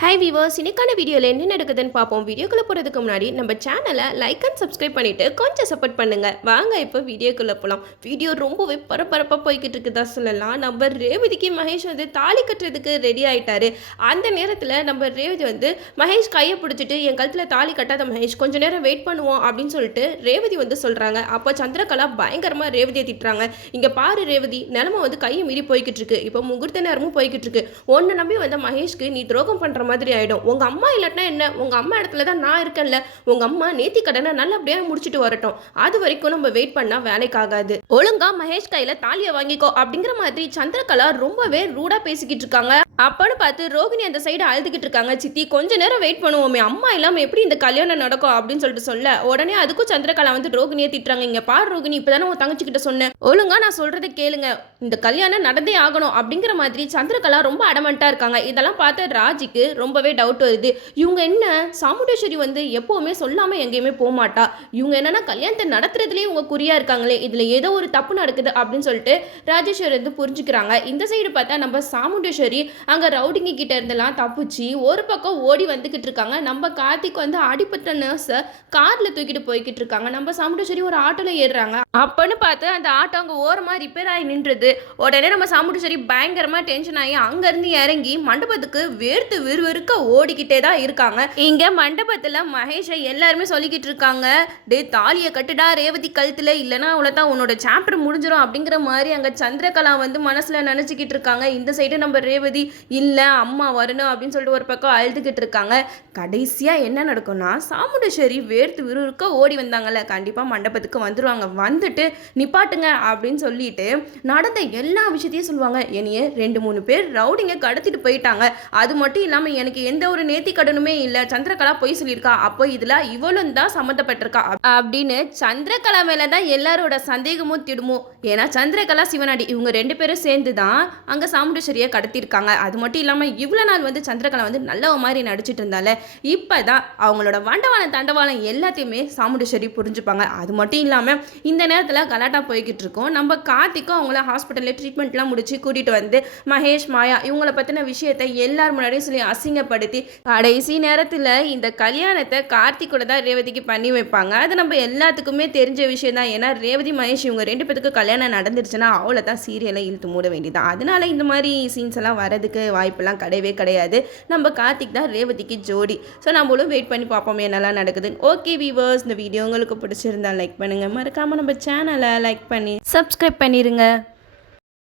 Hi viewers, இன்னைக்கான வீடியோவில் என்ன நடக்குதுன்னு பார்ப்போம். வீடியோக்குள்ளே போகிறதுக்கு முன்னாடி நம்ம சேனலை லைக் அண்ட் சப்ஸ்கிரைப் பண்ணிவிட்டு கொஞ்சம் சப்போர்ட் பண்ணுங்கள். வாங்க இப்போ வீடியோக்குள்ளே போகலாம். வீடியோ ரொம்பவே பரபரப்பாக போய்கிட்டு இருக்குதா சொல்லலாம். நம்ம ரேவதிக்கு மகேஷ் வந்து தாலி கட்டுறதுக்கு ரெடி ஆகிட்டாரு. அந்த நேரத்தில் நம்ம ரேவதி வந்து மகேஷ் கையை பிடிச்சிட்டு என் கழுத்தில் தாலி கட்டாத மகேஷ் கொஞ்சம் நேரம் வெயிட் பண்ணுவோம் அப்படின்னு சொல்லிட்டு ரேவதி வந்து சொல்கிறாங்க. அப்போ சந்திரகலா பயங்கரமாக ரேவதியை திட்டுறாங்க. இங்கே பாரு ரேவதி, நிலமை வந்து கையை மீறி போய்கிட்டு இருக்கு. இப்போ முகூர்த்த நேரமும் போய்கிட்டு இருக்கு. ஒன்றை நம்பி வந்த மகேஷ்க்கு நீ துரோகம் பண்ணுற மாதிரி ஆயிடும். உங்க அம்மா இல்லாட்டினா என்ன, உங்க அம்மா இடத்துல தான் நான் இருக்கேன்ல. உங்க அம்மா நேத்தி கடனை நல்லபடியா முடிச்சுட்டு வரட்டும். அது வரைக்கும் நம்ம வெயிட் பண்ணா வேலைக்கு ஆகாது. ஒழுங்கா மகேஷ் கையில தாலியை வாங்கிக்கோ அப்படிங்கிற மாதிரி சந்திரகலா ரொம்பவே ரூடா பேசிக்கிட்டு இருக்காங்க. அப்பன்னு பார்த்து ரோகிணி அந்த சைடு அழுதுகிட்டு இருக்காங்க. சித்தி கொஞ்ச நேரம் வெயிட் பண்ணுவோமே, அம்மா இல்லாம எப்படி இந்த கல்யாணம் நடக்கும் அப்படின்னு சொல்லிட்டு சொல்ல உடனே அதுக்கும் சந்திரகலா வந்து ரோகிணியை திட்டுறாங்க. இங்க பாரு ரோகிணி, இப்பதானே உன் தங்கச்சிக்கிட்ட சொன்னேன், ஒழுங்கா நான் சொல்றதை கேளுங்க, இந்த கல்யாணம் நடந்தே ஆகணும் அப்படிங்கிற மாதிரி சந்திரகலா ரொம்ப அடமண்டா இருக்காங்க. இதெல்லாம் பார்த்து ராஜிக்கு ரொம்பவே டவுட் வருது. இவங்க என்ன, சாமுண்டேஸ்வரி வந்து எப்பவுமே சொல்லாம எங்கேயுமே போக மாட்டா, இவங்க என்னன்னா கல்யாணத்தை நடத்துறதுலேயே இவங்க குறியா இருக்காங்களே, இதுல ஏதோ ஒரு தப்பு நடக்குது அப்படின்னு சொல்லிட்டு ராஜேஸ்வரி வந்து புரிஞ்சுக்கிறாங்க. இந்த சைடு பார்த்தா நம்ம சாமுண்டேஸ்வரி அங்க ரவுடிங்க கிட்ட இருந்தெல்லாம் தப்பிச்சு ஒரு பக்கம் ஓடி வந்துகிட்டு இருக்காங்க. நம்ம கார்த்திக் வந்து அடிப்பட்ட நர்ஸை கார்ல தூக்கிட்டு போய்கிட்டு இருக்காங்க. நம்ம சாமுண்டேஸ்வரி ஒரு ஆட்டோல ஏறுறாங்க. அப்பன்னு பார்த்து அந்த ஆட்டோ அங்க ஓரமா ரிப்பேர் ஆகி நின்றுது. உடனே நம்ம சாமுண்டேஸ்வரி பயங்கரமா டென்ஷன் ஆகி அங்க இருந்து இறங்கி மண்டபத்துக்கு வேர்த்து விறுவிறுக்க ஓடிக்கிட்டே தான் இருக்காங்க. இங்க மண்டபத்துல மகேஷை எல்லாருமே சொல்லிக்கிட்டு இருக்காங்க, டே தாலியை கட்டுடா ரேவதி கழுத்துல, இல்லைன்னா அவ்வளோதான் உன்னோட சாப்டர் முடிஞ்சிடும் அப்படிங்கிற மாதிரி அங்க சந்திரகலா வந்து மனசுல நினைச்சுக்கிட்டு இருக்காங்க. இந்த சைடு நம்ம ரேவதி இல்ல அம்மா வரணும் அப்படின்னு சொல்லிட்டு ஒரு பக்கம் அழுதுகிட்டு இருக்காங்க. கடைசியா என்ன நடக்கும்னா, சாமுண்டேஸ்வரி வேர்த்து விறுவிறுக்க ஓடி வந்தாங்கல்ல, கண்டிப்பா மண்டபத்துக்கு வந்துருவாங்க. வந்துட்டு நிப்பாட்டுங்க அப்படின்னு சொல்லிட்டு நடந்த எல்லா விஷயத்தையும் சொல்லுவாங்க. என்னைய 2-3 பேர் ரவுடிங்க கடத்திட்டு போயிட்டாங்க, அது மட்டும் இல்லாம எனக்கு எந்த ஒரு நேர்த்தி கடனுமே இல்லை, சந்திரகலா பொய் சொல்லியிருக்கா, அப்போ இதுல இவளும் தான் சம்மந்தப்பட்டிருக்கா அப்படின்னு சந்திரகலா மேல தான் எல்லாரோட சந்தேகமும் திடுமோ. ஏன்னா சந்திரகலா சிவனாடி இவங்க 2 பேரும் சேர்ந்து தான் அங்க சாமுண்டேஸ்வரியை கடத்திருக்காங்க. அது மட்டும் இல்லாம இவ்வளவு நாள் வந்து சந்திரகலா வந்து நல்ல மாதிரி நடிச்சிட்டு இருந்தால, இப்பதான் அவங்களோட வண்டவாளம் தண்டவாளம் எல்லாத்தையுமே சாமுண்டேஸ்வரி புரிஞ்சுப்பாங்க. அது மட்டும் இல்லாம இந்த நேரத்துல கலாட்டா போய்கிட்டு இருக்கோம். நம்ம கார்த்திக்கும் அவங்கள ஹாஸ்பிட்டல்ல ட்ரீட்மெண்ட்லாம் முடிச்சு கூட்டிட்டு வந்து மகேஷ் மாயா இவங்கள பத்தின விஷயத்தை எல்லார் முன்னாடியும் சொல்லி அசிங்கப்படுத்தி கடைசி நேரத்தில் இந்த கல்யாணத்தை கார்த்திகோட தான் ரேவதிக்கு பண்ணி வைப்பாங்க. அது நம்ம எல்லாத்துக்குமே தெரிஞ்ச விஷயம் தான். ஏன்னா ரேவதி மகேஷ் இவங்க 2 பேருக்கு கல்யாணம் நடந்துருச்சுன்னா அவ்வளோ தான் சீரியலை இழுத்து மூட வேண்டியதான். அதனால இந்த மாதிரி சீன்ஸ் எல்லாம் வரதுக்கு வாய்ப்பெல்லாம் கிடையவே கிடையாது. நம்ம கார்த்திக் தான் ரேவதிக்கு ஜோடி. ஸோ நம்மளும் வெயிட் பண்ணி பார்ப்போம் என்னெல்லாம் நடக்குது. ஓகே வீவர்ஸ், இந்த வீடியோ உங்களுக்கு பிடிச்சிருந்தா லைக் பண்ணுங்கள், மறக்காமல் நம்ம சேனலை லைக் பண்ணி சப்ஸ்கிரைப் பண்ணிடுங்க.